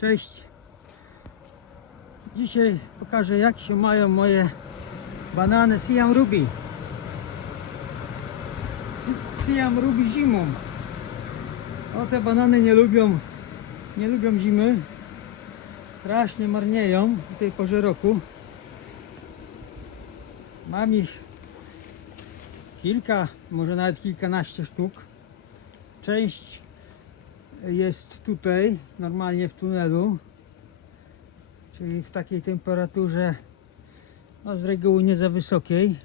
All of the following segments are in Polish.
Cześć. Dzisiaj pokażę jak się mają moje banany Siam Ruby. Si- Siam Ruby zimą. O te banany nie lubią, nie lubią zimy. Strasznie marnieją w tej porze roku. Mam ich kilka, może nawet kilkanaście sztuk. Część jest tutaj, normalnie w tunelu, czyli w takiej temperaturze no z reguły nie za wysokiej.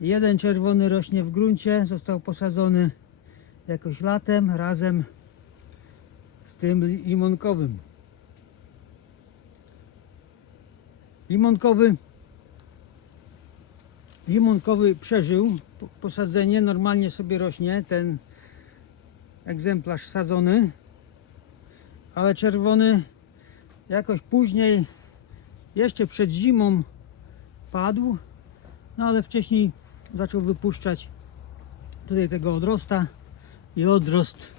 Jeden czerwony rośnie w gruncie, został posadzony jakoś latem razem z tym li- limonkowym. Limonkowy limonkowy przeżył po- posadzenie, normalnie sobie rośnie ten egzemplarz sadzony, ale czerwony jakoś później, jeszcze przed zimą padł, no ale wcześniej zaczął wypuszczać tutaj tego odrosta i odrost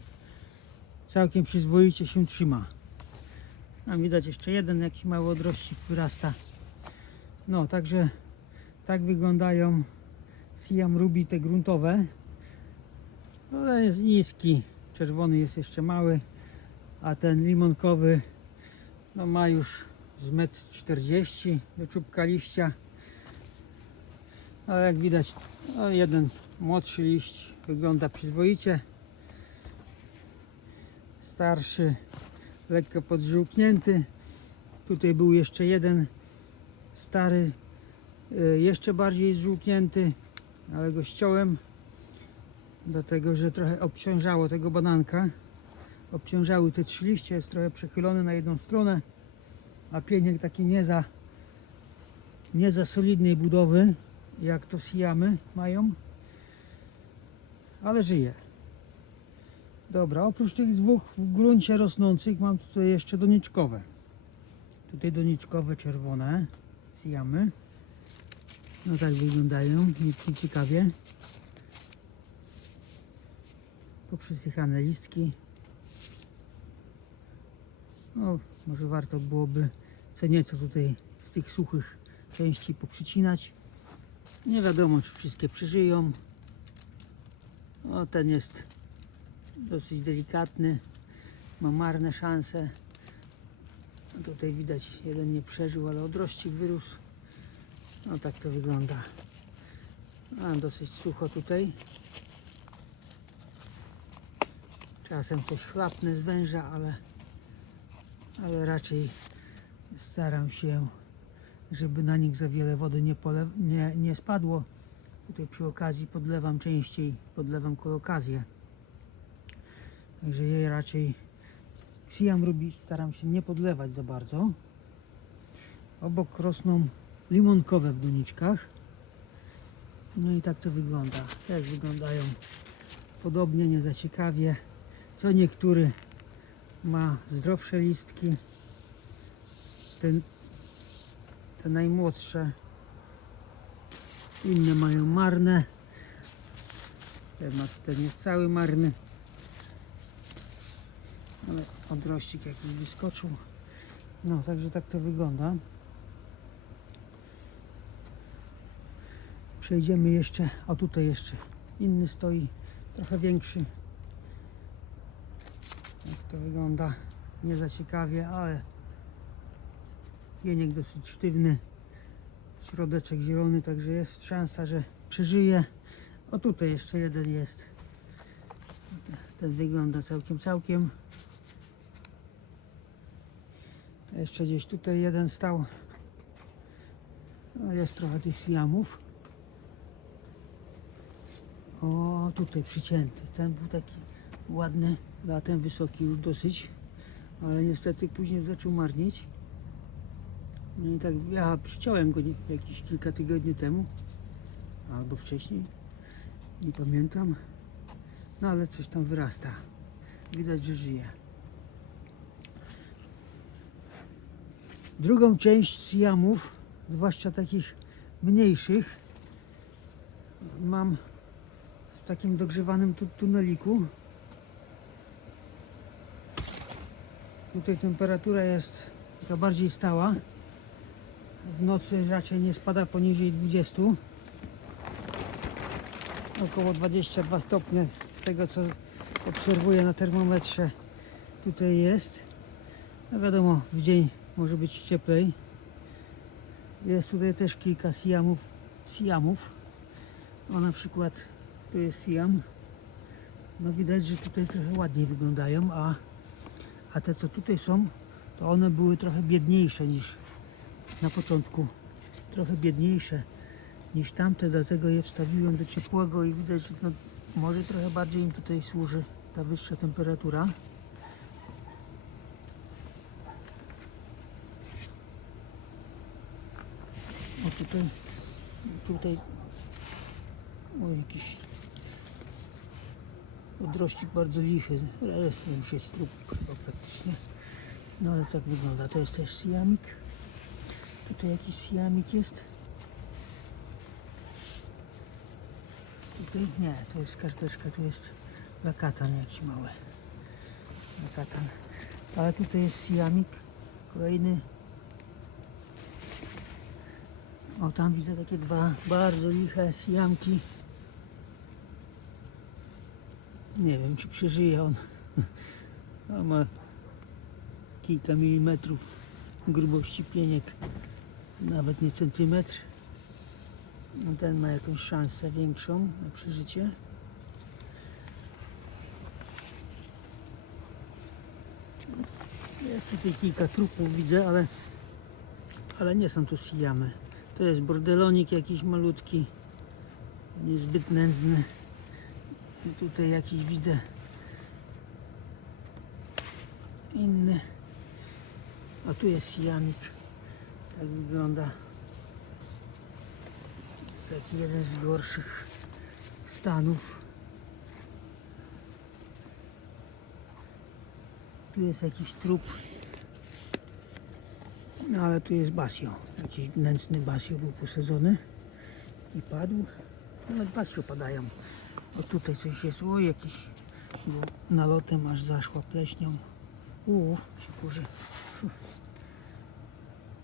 całkiem przyzwoicie się trzyma. Tam widać jeszcze jeden jakiś mały odrościk wyrasta. No, także tak wyglądają Siam Ruby te gruntowe. Ale jest niski. Czerwony jest jeszcze mały, a ten limonkowy no ma już z 1,40 m do czubka liścia. Ale jak widać, no jeden młodszy liść wygląda przyzwoicie. Starszy, lekko podżółknięty. Tutaj był jeszcze jeden stary, y, jeszcze bardziej zżółknięty, ale go ściąłem dlatego że trochę obciążało tego bananka. Obciążały te trzy liście, jest trochę przechylony na jedną stronę, a pieniek taki nie za, nie za solidnej budowy, jak to Siamy mają, ale żyje. Dobra, oprócz tych dwóch w gruncie rosnących mam tutaj jeszcze doniczkowe. Tutaj doniczkowe czerwone Siamy. No tak wyglądają, nic nie ciekawie poprzysychane listki. No, może warto byłoby co nieco tutaj z tych suchych części poprzycinać. Nie wiadomo, czy wszystkie przeżyją. O, ten jest dosyć delikatny, ma marne szanse. A Tutaj widać, jeden nie przeżył, ale odrościk wyrósł. No tak to wygląda. A, dosyć sucho tutaj. Czasem coś chlapnę z węża, ale, ale raczej staram się, żeby na nich za wiele wody nie, pole, nie, nie spadło. Tutaj przy okazji podlewam częściej, podlewam kolokazję. Także jej raczej Siam Ruby staram się nie podlewać za bardzo. Obok rosną limonkowe w doniczkach. No i tak to wygląda. Tak wyglądają podobnie, nie za ciekawie. Co niektóry ma zdrowsze listki. Ten, te najmłodsze. Inne mają marne. Ten, ma, ten jest cały marny. Ale odrościk jakiś wyskoczył. No, także tak to wygląda. Przejdziemy jeszcze, o tutaj jeszcze inny stoi, trochę większy. To wygląda, nie za ciekawie, ale pieniek dosyć sztywny, środeczek zielony, także jest szansa, że przeżyje. O tutaj jeszcze jeden jest. Ten wygląda całkiem, całkiem. Jeszcze gdzieś tutaj jeden stał. No, jest trochę tych siamów. O, tutaj przycięty. Ten był taki ładny, latem wysoki już dosyć, ale niestety później zaczął marnieć. No i tak, ja przyciąłem go jakieś kilka tygodni temu, albo wcześniej, nie pamiętam. No ale coś tam wyrasta. Widać, że żyje. Drugą część jamów, zwłaszcza takich mniejszych, mam w takim dogrzewanym tu tuneliku. Tutaj temperatura jest taka bardziej stała. W nocy raczej nie spada poniżej 20. Około 22 stopnie z tego co obserwuję na termometrze tutaj jest. No wiadomo, w dzień może być cieplej. Jest tutaj też kilka siamów. siamów. O na przykład tu jest siam. No widać, że tutaj trochę ładniej wyglądają, a, a te co tutaj są, to one były trochę biedniejsze niż na początku. Trochę biedniejsze niż tamte, dlatego je wstawiłem do ciepłego i widać, że no, może trochę bardziej im tutaj służy ta wyższa temperatura. O tutaj, tutaj, o jakiś odrościk bardzo lichy, już jest trup praktycznie. No ale tak wygląda, to jest też siamik. Tutaj jakiś siamik jest. Tutaj nie, to jest karteczka, to jest lakatan jakiś mały. Lakatan. Ale tutaj jest siamik, kolejny. O, tam widzę takie dwa bardzo liche siamki. Nie wiem, czy przeżyje on. On ma kilka milimetrów grubości pieniek, nawet nie centymetr. No ten ma jakąś szansę większą na przeżycie. Jest tutaj kilka trupów, widzę, ale, ale nie są to sijamy. To jest bordelonik jakiś malutki, niezbyt nędzny. I tutaj jakiś widzę inny. A tu jest sijamik. Tak wygląda. Taki jeden z gorszych stanów. Tu jest jakiś trup. No ale tu jest basio. Jakiś nędzny basio był posadzony i padł. Nawet basio padają. O tutaj coś jest. O jakiś był nalotem aż zaszła pleśnią. U, się kurzy.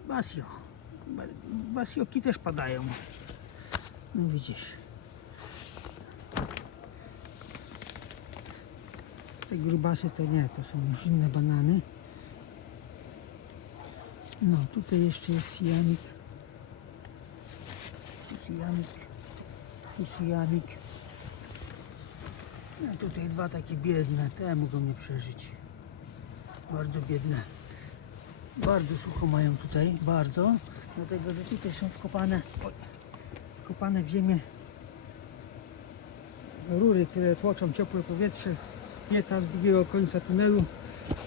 Basio. Ba- Basioki też padają. No widzisz. Te grubasy to nie, to są już inne banany. No, tutaj jeszcze jest sijanik. Sijanik. Sijanik. No, tutaj dwa takie biedne, te mogą nie przeżyć. Bardzo biedne. Bardzo sucho mają tutaj, bardzo. Dlatego, że tutaj są wkopane, wkopane w ziemię rury, które tłoczą ciepłe powietrze z pieca z drugiego końca tunelu.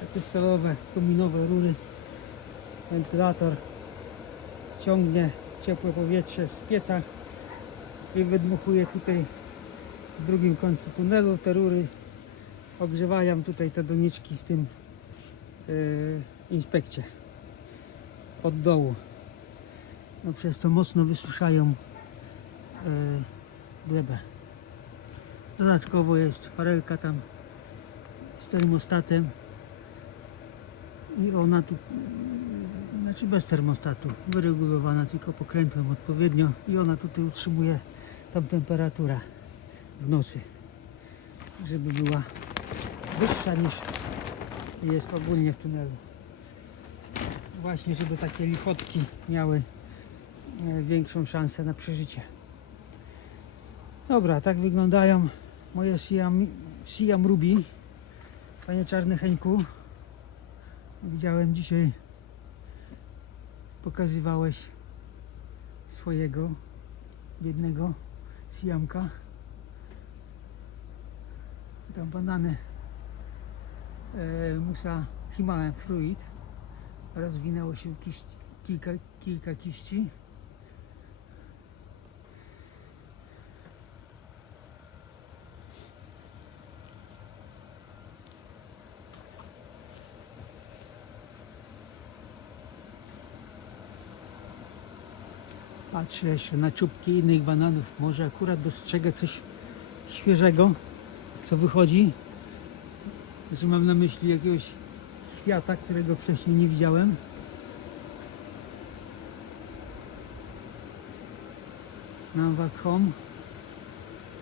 Takie stalowe, kominowe rury. Wentylator ciągnie ciepłe powietrze z pieca i wydmuchuje tutaj w drugim końcu tunelu. Te rury ogrzewają tutaj te doniczki w tym yy, inspekcie od dołu. No, przez to mocno wysuszają yy, glebę. Dodatkowo jest farelka tam z termostatem i ona tu, yy, znaczy bez termostatu, wyregulowana tylko pokrętłem odpowiednio i ona tutaj utrzymuje tą temperaturę w nocy, żeby była wyższa niż jest ogólnie w tunelu. Właśnie, żeby takie lichotki miały e, większą szansę na przeżycie. Dobra, tak wyglądają moje Siam, Siam Ruby. Panie Czarny Heńku, widziałem dzisiaj, pokazywałeś swojego biednego Siamka. Tam banany e, Musa Himalayan Fruit. Rozwinęło się kiść, kilka, kilka kiści. Patrzę jeszcze na czubki innych bananów. Może akurat dostrzegę coś świeżego, co wychodzi. Że mam na myśli jakiegoś kwiata, którego wcześniej nie widziałem. Namwak Home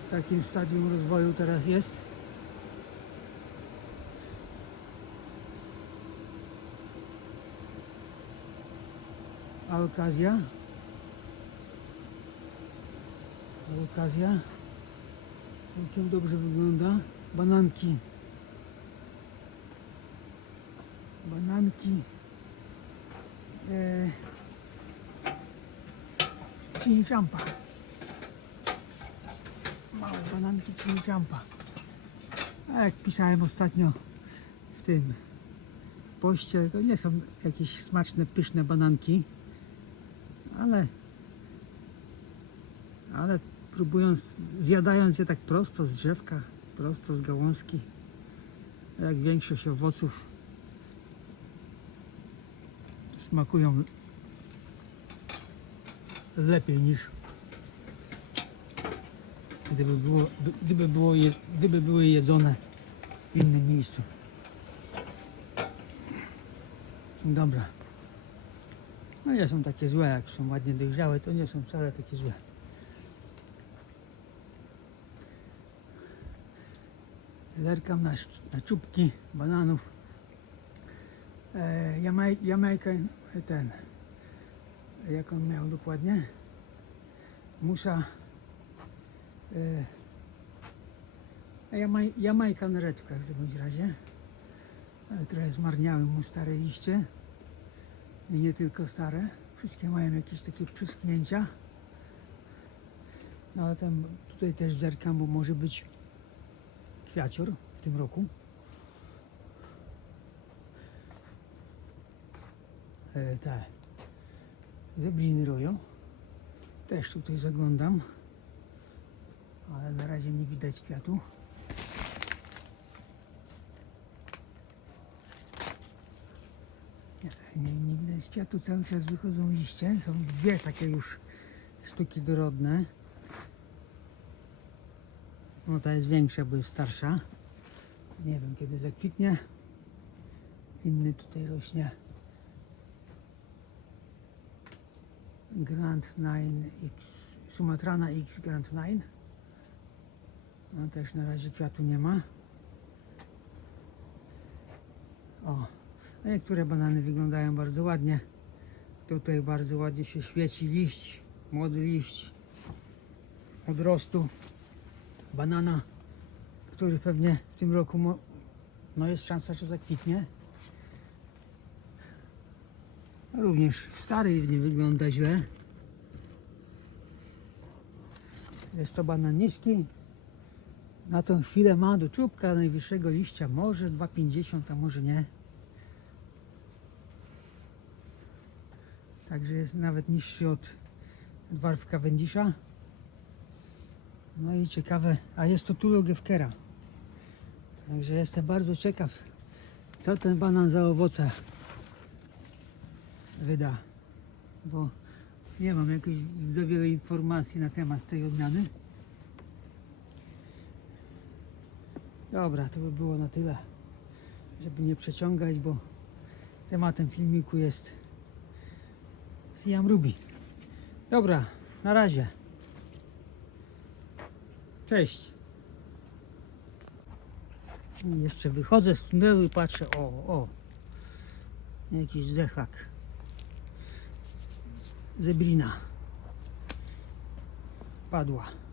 w takim stadium rozwoju teraz jest. Alkazja. Alkazja. Całkiem dobrze wygląda. Bananki. Bananki. E, Chimichamba. Małe bananki chimichamba. A jak pisałem ostatnio w tym w poście, to nie są jakieś smaczne, pyszne bananki, ale ale próbując, zjadając je tak prosto z drzewka, prosto z gałązki, jak większość owoców, smakują lepiej niż gdyby, było, by- gdyby, było je, gdyby były jedzone w innym miejscu. Dobra. No nie są takie złe, jak są ładnie dojrzałe, to nie są wcale takie złe. Zerkam na, na czubki bananów. E, Jamaj, Jamajkę, ten, jak on miał dokładnie? Musa e, Jamaj, Jamajkan Red w każdym bądź razie. Ale trochę zmarniały mu stare liście. I nie tylko stare. Wszystkie mają jakieś takie przyschnięcia. No ale tam tutaj też zerkam, bo może być kwiacior w tym roku. E, te zebliny roją. Też tutaj zaglądam. Ale na razie nie widać kwiatu. Nie, nie, widać kwiatu, cały czas wychodzą liście. Są dwie takie już sztuki dorodne. No ta jest większa, bo jest starsza. Nie wiem kiedy zakwitnie. Inny tutaj rośnie. Grand 9X, Sumatrana X Grand 9. No też na razie kwiatu nie ma. O, a niektóre banany wyglądają bardzo ładnie. Tutaj bardzo ładnie się świeci liść, młody liść odrostu banana, który pewnie w tym roku no jest szansa, że zakwitnie. Również stary nie wygląda źle. Jest to banan niski. Na tą chwilę ma do czubka najwyższego liścia może 2,50, a może nie. Także jest nawet niższy od dwarf Cavendisha. No i ciekawe, a jest to Tulo Gefkera. Także jestem bardzo ciekaw, co ten banan za owoce wyda. Bo nie mam jakoś za wiele informacji na temat tej odmiany. Dobra, to by było na tyle, żeby nie przeciągać, bo tematem filmiku jest Siam Ruby. Dobra, na razie. Cześć. Jeszcze wychodzę z tunelu i patrzę, o, o, jakiś zechak. Zebrina. Padła.